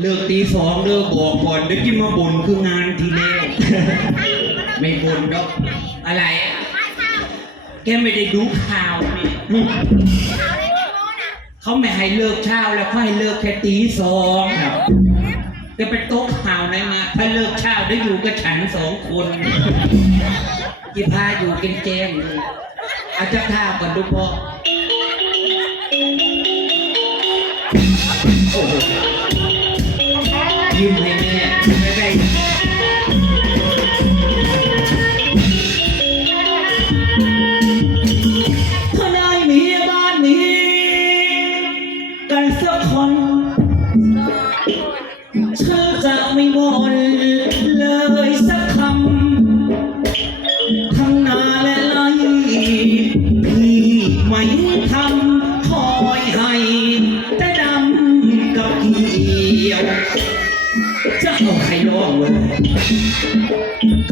เลิกตีสองเลิกบอกก่อนเดี๋ยวกินมาบ่นคืองานทีแล้ว ไม่บ่นหรอกอะไรแกไม่ได้ดูข่าวนี่เขาไม่ให้เลิกเช้าแล้วเขาให้เลิกแค่ตีสองครับแกไปโต๊ะข่าวไหนมา ถ้าเลิกเช้าได้อยู่กับฉันสองคนที่พาอยู่แกล้งๆอยู่เอาเจ้าท่าก่อนดูพอโอ้โห ยิ้มให้แม่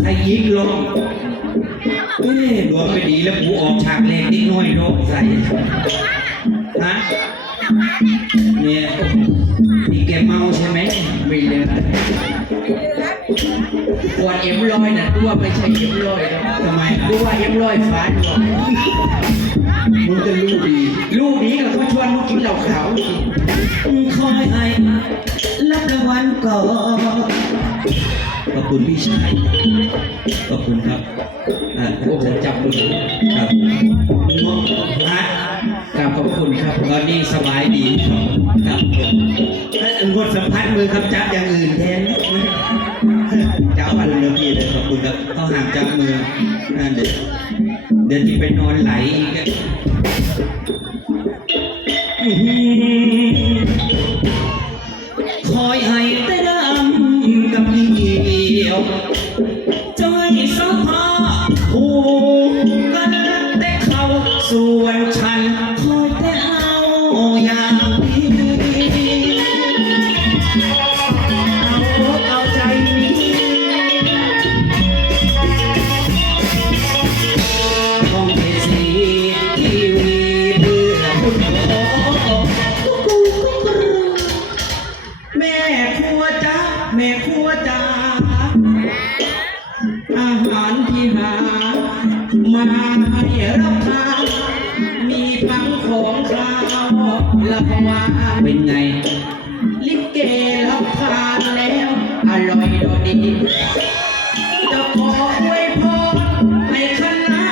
ใครยิกร้องเอ้ยรวมไปดีแล้วกูออกฉากแรกนิดหน้อยโลกใส่ฮะเนี่ยนี่แกเมาใช่ไหมไม่เลยขวดเอ็มลอยนะตัวไม่ใช่เอ็มลอยนะทำไมดูว่าเอ็มลอยฟ้าดีกว่ามึงจะรู้ดีรู้ดีกับเขาชวนมึงกินเหล้าขาวคอยให้รับรางวัลก่อน ขอบคุณพี่ชายขอบคุณครับอ่าโอ้โหจับมือครับน้องฮัทกราบขอบคุณครับตอนนี้สบายดีครับครับเอ้ยงดสัมผัสมือครับจับอย่างอื่นแทนจับวันเลยพี่เลยขอบคุณครับเขาหามจับมือนั่นเดี๋ยวเดี๋ยวที่ไปนอนไหลอีก ส่วน ทั้งของคาวและของหวานเป็นไง ลิเกรับทานแล้ว อร่อยดอดีจะขออวยพรให้คณะ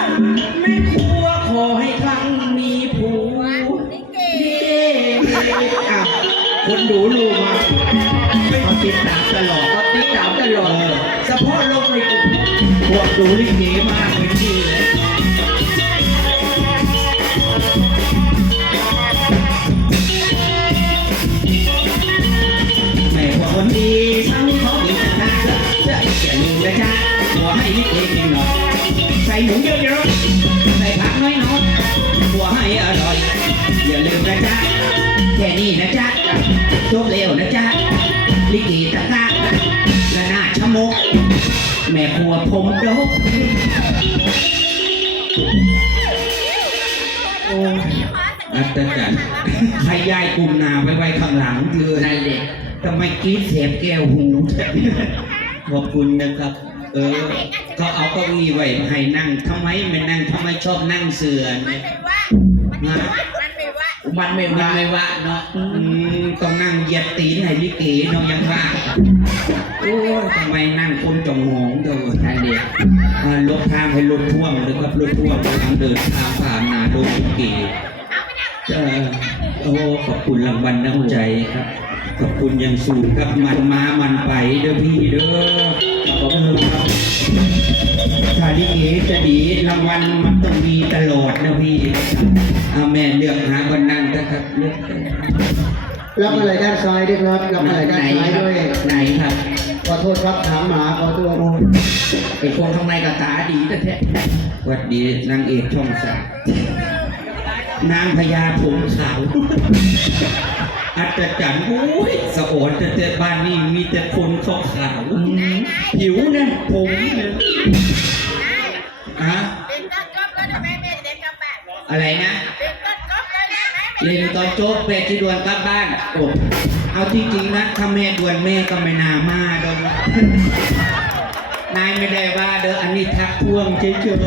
แม่ครัวขอให้ครั้งมีผัวลิเกอะคนดูรู้มาเขาติดตามตลอดเขาติดตามตลอดเฉพาะลงในกลุ่มพวกดูลิเกมากเลยพี่เลย นี้นะจ๊ะจบเร็วนะจ๊ะลิเกตะกะและหน้าชะมก แม่ครัวผมดกโอ้อัศจรรย์ใครย้ายกลุ่มนาไว้ไว้ข้างหลังเดือนั่นเด็กทำไมกรีดเสียบแก้วหูขอบคุณนะครับ เออ ก็เอาเก้าอี้ไว้ให้นั่งทำไมไม่นั่งทำไมชอบนั่งเสือมันเนี่ยไม่ว่ามันไม่ว่า มันไม่ว่าไม่ว่าเนาะอืมต้องนั่งเหยียดตีนให้ลิเกเนาะยังว่าโอ้ยทำไมนั่งคนจงหองเด้อนั่นเดียวอ่ารถทางให้รถพ่วงหรือกับรถพ่วงกำลังเดินทางผ่านนาดงลิเกเออโอ้ขอบคุณรางวัลน้ำใจครับ ขอบคุณอยังสูงครับมันมามันไปเด้อพี่เด้อขอบคุณครับ ถ้าลิเกจะดีรางวัลมันต้องมีตลอดนะพี่เอาแม่เลือกหาคนนั่งนะครับเลือกรับอะไรด้านซ้ายด้วยครับรับอะไรด้านซ้ายด้วยไหนครับขอโทษครับถามหมาขอโทษไอ้คนทำไมกับตาดีแต่แท้ๆวัดดีนางเอกช่องสามนางพญาผมขาว อัศจรรย์โอ้ยสะโอนแต่แต่บ้านนี้มีแต่คนขาวขาวๆผิวเนี่ยผมเนี่ยอะเป็นต้นก๊อบแล้วทำไมไม่เด็กกระแปะอะไรนะ เป็นต้นก๊อบแล้วนะเล่นตอนโจ๊กเป็ดที่ดวนกลับบ้านโอ้เอาจริงๆนะถ้าแม่ดวนแม่ก็ไม่นามาเด้อนนายไม่ได้ว่าเด้ออันนี้ทักทวงเฉ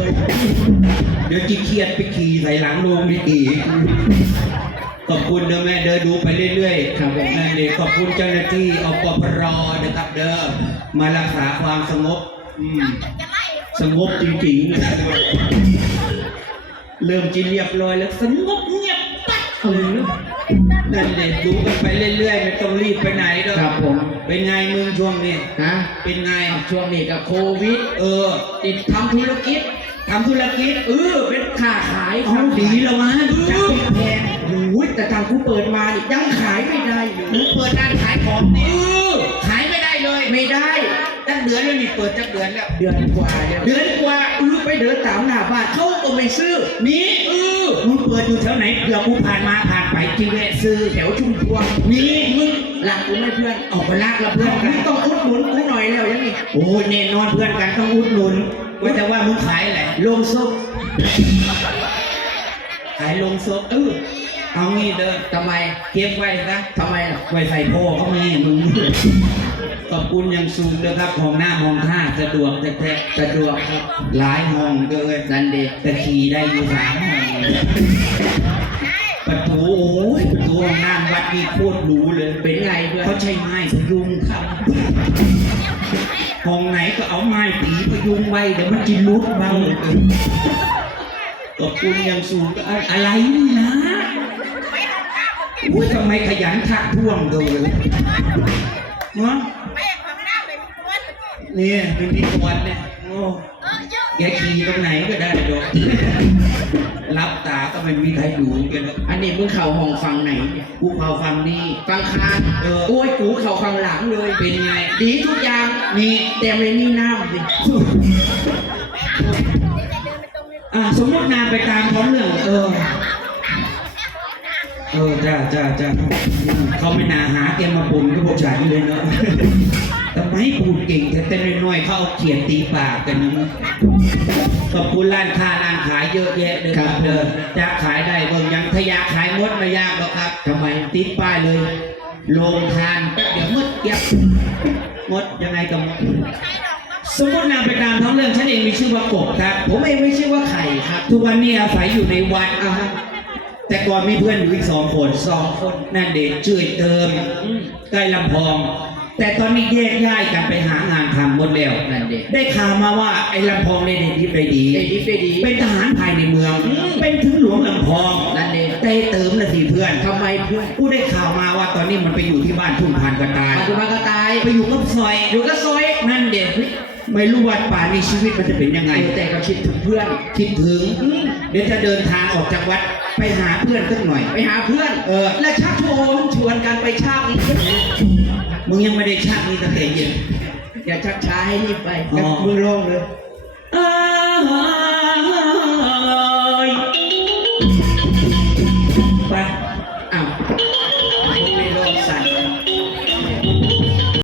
ยๆเดี๋ยวจีเครียดไปขี่ใส่หลังโรงไม่ดี ขอบคุณเด้อแม่เด้อดูไปเรื่อยๆครับผมนั่นเองขอบคุณเจ้าหน้าที่อปพรนะครับ เด้อมารักษาความสงบอืมจะไล่คนสงบจริงๆ เริ่มจีเรียบร้อยแล้วสงบเงียบปั๊ดเออนั่นเด็กดูกันไปเรื่อยๆไม่ต้องรีบไปไหนเด้อครับผมเป็นไงมึงช่วงนี้ฮะเป็นไงช่วงนี้กับโควิด เออ ติดทำธุรกิจทำธุรกิจเออเป็นค้าขายเอาดีแล้ววะจากพริกแพงโอ้ยแต่ทางกูเปิดมานี่ยังขายไม่ได้เลย มึงเปิดร้านขายของเอนี่อขายไม่ได้เลยไม่ได้ ตั้งเดือนแล้วนี่เปิดตั้งเดือนแล้ว เดือนกว่าเนี่ยเดือนกว่าเออไปเดินตามหน้าบ้านเขาก็ไม่ซื้อ นี่เออมึงเปิดอยู่แถวไหนเผื่อกูผ่านมาผ่านไปจีแวะซื้อแถวชุมพวงนี่มึงหลักกูไม่เพื่อนออกไปลากละเพื่อนกันมึงต้องอุดหนุนกูหน่อยแล้วยังนี่โอ้ยแน่นอนเพื่อนกันต้องอุดหนุนว่าแต่ว่ามึงขายอะไรโลงศพขายลงศพเออ เอางี้เด้อทำไมเก็บไว้นะทำไมล่ะไว้ใส่พ่อเขาแม่มึงขอบคุณอยังสูงนะครับห้องหน้าห้องท่าสะดวกแท้ๆสะดวกครับหลายห้องเด้อนั่นเด็กแต่ขี่ได้อยู่สามห้องประตูโอ้ยประตูห้องน้ำวัดนี่โคตรหรูเลยเป็นไงเพื่อนเขาใช้ไม้พยุงครับห้องไหนก็เอาไม้ผีพยุงไว้เดี๋ยวมันจิลุกบ้างขอบคุณอยังสูงก็อะอะไรนี่นะไปทำข้าวอุ้ยทำไมขยันทักท่วงเลยเนาะไปทำข้าวเป็นคนนี่เป็นพิธีกรเนี่ยโอ้เออเยอะแกขี่ตรงไหนก็ได้ดอกรับตาก็ไม่มีใครดูกันแล้วอันนี้มึงเข่าห้องฟังไหนเนี่ยกูเผาฟังนี่ฟังคานเออโอ้ยกูเข่าฟังหลังเลยเป็นไง ดีทุกอย่างนี่แต่ไม่มีน้ำสิอ่าสมมตินามไปตามท้องเรื่องเออ เออจ้าจ้าจ้าเขาไม่นาหาแกมาปุ่นก็พวกฉันเลยเนาะทำไมพูดเก่งแต่แต่น้อยๆเขาเอาเขียนตีปากกันนะขอบคุณร้านค้าร้านขายเยอะแยะเลยครับเด้อจะขายได้เบิ่งยังทยาขายมดไม่ยากหรอกครับทำไมติดป้ายเลยโรงทานแป๊บเดี๋ยวมืดเกียบมดยังไงก็มดสมมตินามไปตามท้องเรื่องฉันเองมีชื่อว่ากบครับ ผมเองไม่ชื่อว่าไข่ครับ ทุกวันนี้อาศัยอยู่ในวัดอ่าฮะ แต่ก่อนมีเพื่อนอยู่อีกสองคนสองคนนั่นเด็กชื่อไอ้เติมอืมใกล้ลำพอง แต่ตอนนี้แยกย้ายกันไปหางานทำหมดแล้วนั่นเด็กได้ข่าวมาว่าไอ้ลำพองเนี่ยได้ดีได้ดีได้ดีได้ดีเป็นทหารภายในเมืองอืมเป็นถึงหลวงลำพองนั่นเด็กได้เติมนะสิเพื่อนทำไมเพื่อนผู้ได้ข่าวมาว่าตอนนี้มันไปอยู่ที่บ้านทุ่งพานกระตายปัจจุบันก็ตายไปอยู่กับซอยอยู่ก็ซอยนั่นเด็ก ไม่รู้ว่าป่านนี้ชีวิตมันจะเป็นยังไงเออแต่ก็คิดถึงเพื่อน คิดถึงอืมเดี๋ยวจะเดินทางออกจากวัดไปหาเพื่อนสักหน่อย ไปหาเพื่อน เออ และชักชวนชวนกันไปชักมึงยังไม่ได้ชักนี่ตั้งแต่เย็นอย่าชักช้าให้รีบไปอ๋อมึงร้องเลยอ้าย